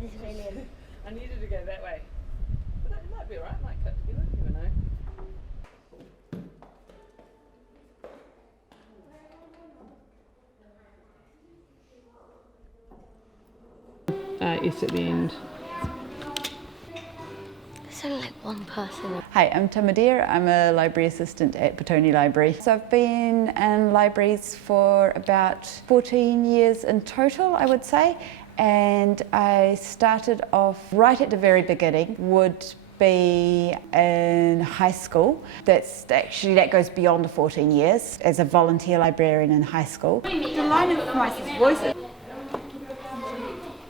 this way in. I needed to go that way. But it might be alright, might cut together, you never know. S at the end. There's only like one person. Hi, I'm Tamadir. I'm a library assistant at Petone Library. So I've been in libraries for about 14 years in total, I would say. And I started off right at the very beginning, would be in high school. That goes beyond the 14 years as a volunteer librarian in high school. The line of Mice's voices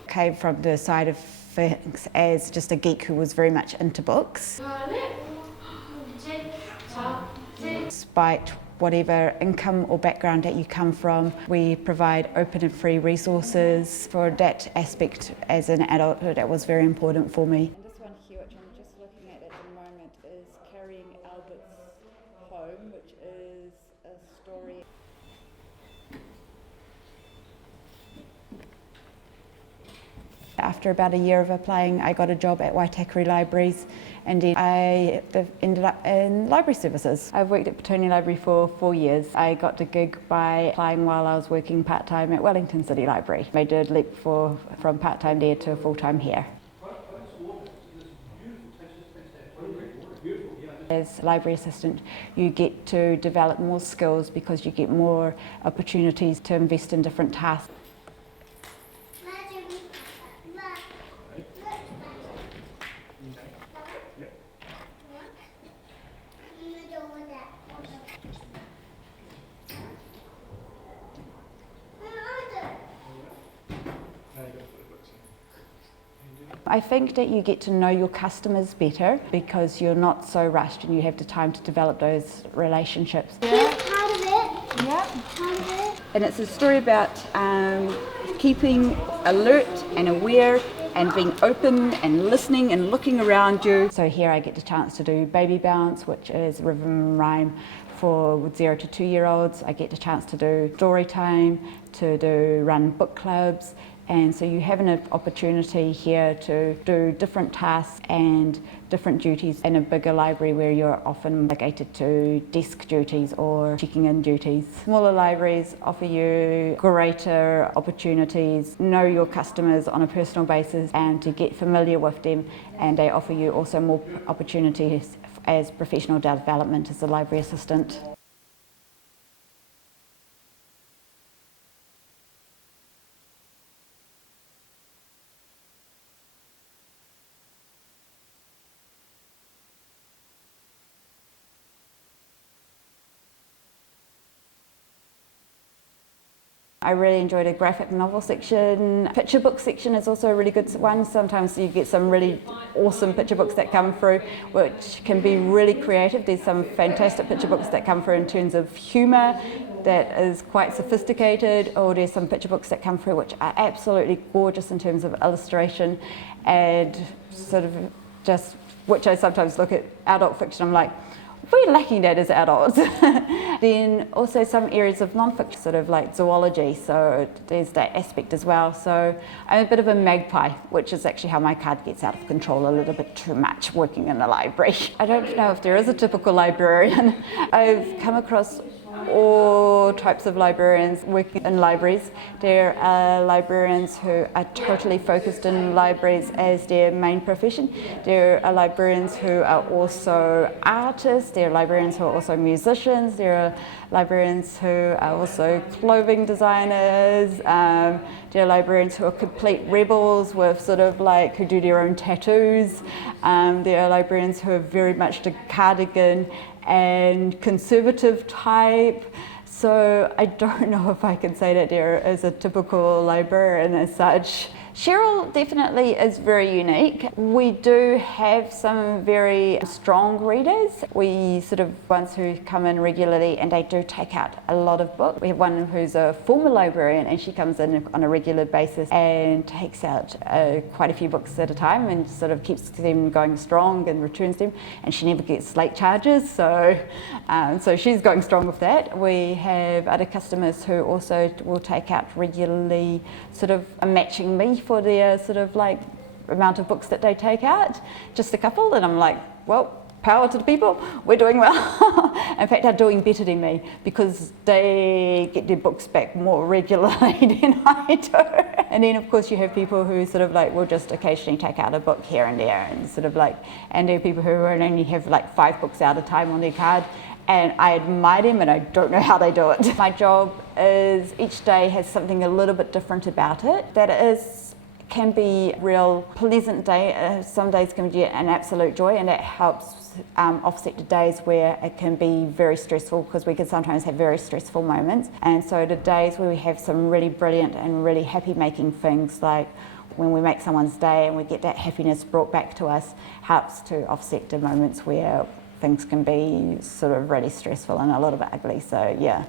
came from the side of things as just a geek who was very much into books. Despite whatever income or background that you come from, we provide open and free resources. For that aspect as an adulthood, that was very important for me. And this one here, which I'm just looking at the moment, is Carrying Albert's Home, which is a story. After about a year of applying, I got a job at Waitakere Libraries, and then I ended up in library services. I've worked at Petone Library for 4 years. I got the gig by applying while I was working part-time at Wellington City Library. I did leap from part-time there to full-time here. As library assistant, you get to develop more skills because you get more opportunities to invest in different tasks. I think that you get to know your customers better because you're not so rushed and you have the time to develop those relationships. Here's part of it. Yeah. Part of it. And it's a story about keeping alert and aware and being open and listening and looking around you. So here I get the chance to do Baby Bounce, which is rhythm rhyme for 0 to 2 year olds. I get the chance to do story time, to run book clubs. And so you have an opportunity here to do different tasks and different duties in a bigger library where you're often relegated to desk duties or checking in duties. Smaller libraries offer you greater opportunities, know your customers on a personal basis and to get familiar with them, and they offer you also more opportunities as professional development as a library assistant. I really enjoyed a graphic novel section. Picture book section is also a really good one. Sometimes you get some really awesome picture books that come through which can be really creative. There's some fantastic picture books that come through in terms of humour that is quite sophisticated, or there's some picture books that come through which are absolutely gorgeous in terms of illustration and sort of just, which I sometimes look at adult fiction, I'm like, we're lacking that as adults. Then also some areas of non-fiction, sort of like zoology, so there's that aspect as well. So I'm a bit of a magpie, which is actually how my card gets out of control a little bit too much working in the library. I don't know if there is a typical librarian. I've come across all types of librarians working in libraries. There are librarians who are totally focused in libraries as their main profession. There are librarians who are also artists. There are librarians who are also musicians. There are librarians who are also clothing designers. There are librarians who are complete rebels with sort of like, who do their own tattoos. There are librarians who are very much the cardigan and conservative type. So I don't know if I can say that there is a typical librarian as such. Cheryl definitely is very unique. We do have some very strong readers. We sort of ones who come in regularly and they do take out a lot of books. We have one who's a former librarian and she comes in on a regular basis and takes out quite a few books at a time and sort of keeps them going strong and returns them, and she never gets late charges, so she's going strong with that. We have other customers who also will take out regularly, sort of matching me for their sort of like amount of books that they take out, just a couple, and I'm like, well, power to the people, we're doing well. In fact, they're doing better than me because they get their books back more regularly than I do. And then of course you have people who sort of like will just occasionally take out a book here and there, and sort of like, and there are people who only have like 5 books out at a time on their card. And I admire them, and I don't know how they do it. My job is each day has something a little bit different about it. That can be a real pleasant day. Some days can be an absolute joy, and that helps offset the days where it can be very stressful, because we can sometimes have very stressful moments. And so the days where we have some really brilliant and really happy making things, like when we make someone's day and we get that happiness brought back to us, helps to offset the moments where things can be sort of really stressful and a little bit ugly. So yeah.